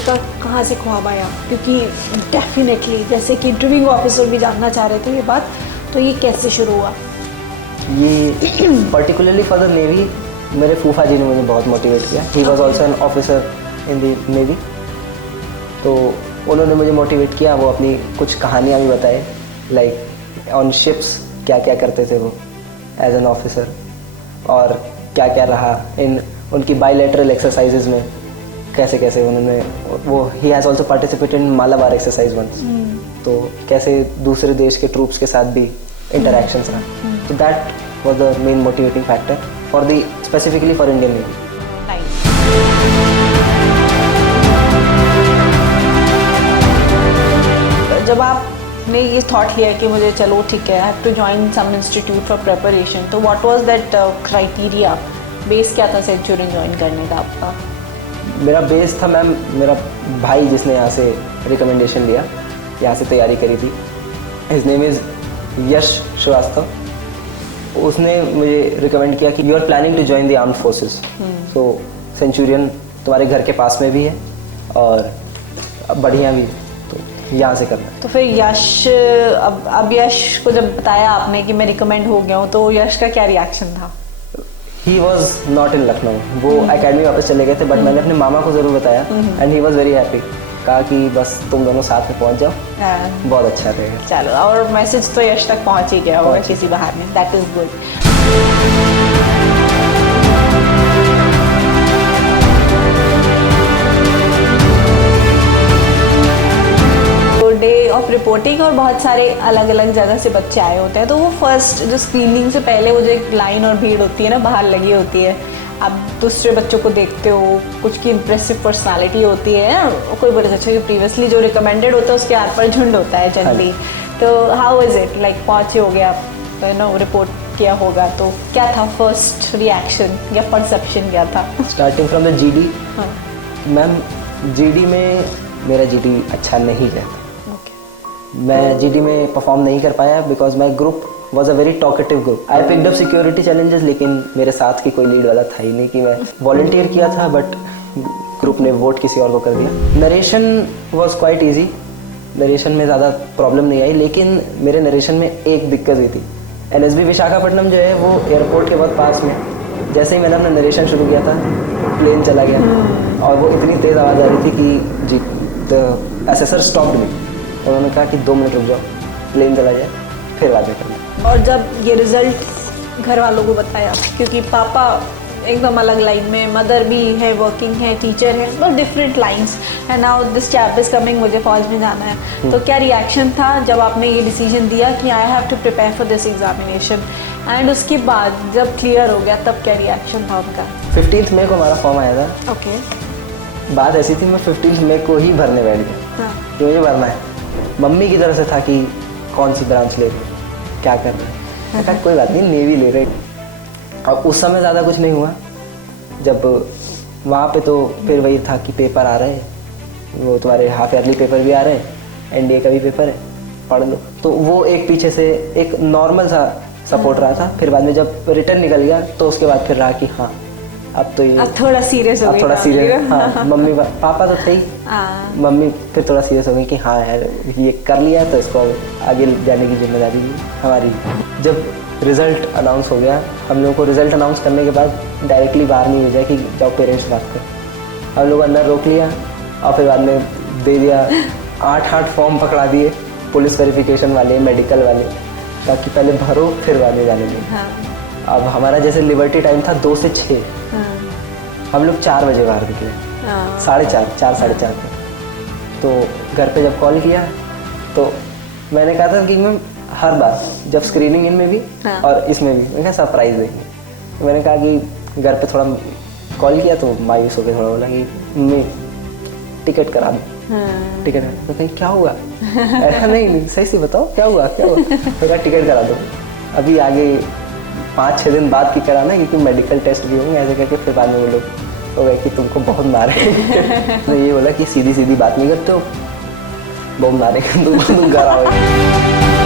का कहाँ से ख्वाब आया? क्योंकि डेफिनेटली जैसे कि इंटरव्यूइंग ऑफिसर भी जानना चाह रहे थे ये बात, तो ये कैसे शुरू हुआ? ये पर्टिकुलरली फॉर द नेवी मेरे फूफा जी ने मुझे बहुत मोटिवेट किया। He was also an officer in the navy, तो उन्होंने मुझे मोटिवेट किया। वो अपनी कुछ कहानियाँ भी बताए, लाइक ऑन शिप्स क्या क्या करते थे वो एज एन ऑफिसर, और क्या क्या रहा इन उनकी बायलैटरल एक्सरसाइजेज में, कैसे कैसे उन्होंने वो ही has also participated in Malabar exercise once, तो कैसे दूसरे देश के ट्रूप्स के साथ भी इंटरेक्शंस रहा। तो that was the main motivating factor for the specifically for Indian navy. जब आपने ये थॉट लिया कि मुझे चलो ठीक है, I have to join some institute for preparation, तो what was that criteria, base क्या था सेंचुरियन ज्वाइन करने का आपका? मेरा बेस था मैम, मेरा भाई जिसने यहाँ से रिकमेंडेशन लिया, यहाँ से तैयारी करी थी, his name is Yash Shrivastava. उसने मुझे रिकमेंड किया कि you are planning to join the armed forces, so Centurion तुम्हारे घर के पास में भी है और बढ़िया भी है, तो यहाँ से करना। तो फिर यश, अब यश को जब बताया आपने कि मैं रिकमेंड हो गया हूँ, तो यश का क्या रिएक्शन था? He was not in Lucknow, वो अकेडमी वापस चले गए थे, बट मैंने अपने मामा को ज़रूर बताया and he was very happy. कहा कि बस तुम दोनों साथ में पहुंच जाओ, बहुत अच्छा रहेगा। चलो, और मैसेज तो यश तक पहुंच ही गया होगा किसी बहाने, that is good. Day of reporting और बहुत सारे अलग अलग जगह से बच्चे आए होते हैं, तो वो फर्स्ट जो स्क्रीनिंग से पहले वो जो एक लाइन और भीड़ होती है ना बाहर लगी होती है, आप दूसरे बच्चों को देखते हो, कुछ की इंप्रेसिव पर्सनालिटी होती है ना, कोई बोले अच्छा कि प्रीवियसली जो रिकमेंडेड होता है उसके हाथ पर झुंड होता है जनरली, तो हाउ इज इट लाइक पहुँचे हो गया आप, यू नो रिपोर्ट किया होगा, तो क्या था फर्स्ट रिएक्शन या परसेप्शन क्या था? Starting from the GD, ma'am GD में मेरा जीडी अच्छा नहीं गया, मैं जीडी में परफॉर्म नहीं कर पाया because my group was a very talkative group. I picked up security challenges, लेकिन मेरे साथ की कोई लीड वाला था ही नहीं, कि मैं वॉलंटियर किया था बट ग्रुप ने वोट किसी और को कर दिया। Narration was quite easy, narration में ज़्यादा प्रॉब्लम नहीं आई, लेकिन मेरे नरेशन में एक दिक्कत हुई थी। NSB विशाखापट्टनम जो है वो एयरपोर्ट के बहुत पास में, जैसे ही मैंने अपना नरेशन शुरू किया था प्लेन चला गया और वो इतनी तेज़ आवाज़ आ रही थी कि जी द एसेसर स्टॉप्ड मी, उन्होंने कहा कि 2 मिनट रुक जाओ, प्लेन चला जाए फिर बात करना। और जब ये रिजल्ट घर वालों को बताया, क्योंकि पापा एकदम अलग लाइन में, मदर भी है, वर्किंग है, टीचर है, but different lines, and now this chap is coming, मुझे फौज में जाना है, तो क्या रिएक्शन था जब आपने ये डिसीजन दिया कि I have to prepare for this examination, and उसके बाद जब क्लियर हो गया तब क्या रिएक्शन था उनका? 15 मई को हमारा फॉर्म आया था। ओके। बात ऐसी थी, मैं 15 मई को ही भरने बैठ गया कि मुझे भरना है। मम्मी की तरफ से था कि कौन सी ब्रांच ले रहे, क्या कर रहे हैं, मैं कहा कोई बात नहीं नेवी ले रहे। अब उस समय ज़्यादा कुछ नहीं हुआ, जब वहाँ पे तो फिर वही था कि पेपर आ रहे हैं, वो तुम्हारे हाफ ईयरली पेपर भी आ रहे हैं, NDA का भी पेपर है, पढ़ लो, तो वो एक पीछे से एक नॉर्मल सा सपोर्ट रहा था। फिर बाद में जब रिटर्न निकल गया तो उसके बाद फिर रहा कि हाँ अब तो ये अब थोड़ा सीरियस हो गई, थोड़ा सीरियस, हाँ मम्मी पापा तो थे ही, मम्मी फिर थोड़ा सीरियस हो गई कि हाँ यार ये कर लिया तो इसको आगे जाने की जिम्मेदारी हमारी। जब रिज़ल्ट अनाउंस हो गया, हम लोगों को रिज़ल्ट अनाउंस करने के बाद डायरेक्टली बाहर नहीं भेजा कि जाओ पेरेंट्स बात करो, हम लोग अंदर रोक लिया और फिर बाद में दे दिया 8 फॉर्म पकड़ा दिए, पुलिस वेरिफिकेशन वाले, मेडिकल वाले, ताकि पहले भरो फिर बाद में जाने दें। अब हमारा जैसे लिबर्टी टाइम था 2 से 6, हम लोग 4 बजे बाहर निकले, 4:30 तो घर पे जब कॉल किया तो मैंने कहा था कि मैं हर बार जब स्क्रीनिंग इन में भी और इसमें भी मैंने कहा सरप्राइज देंगे, तो मैंने कहा कि घर पे थोड़ा कॉल किया तो मायूस हो गया, थोड़ा बोला कि मैं टिकट करा दूँ, टिकट तो कहीं क्या हुआ ऐसा नहीं सही से बताओ क्या हुआ मैं कहा टिकट करा दो, अभी आगे 5-6 दिन बाद की कराना, क्योंकि मेडिकल टेस्ट भी होंगे, ऐसे करके फिर बाद में वो लोग हो गए कि तुमको बहुत मारे तो ये बोला कि सीधी बात नहीं करते हो, बहुत मारेंगे तुम घर आओगे।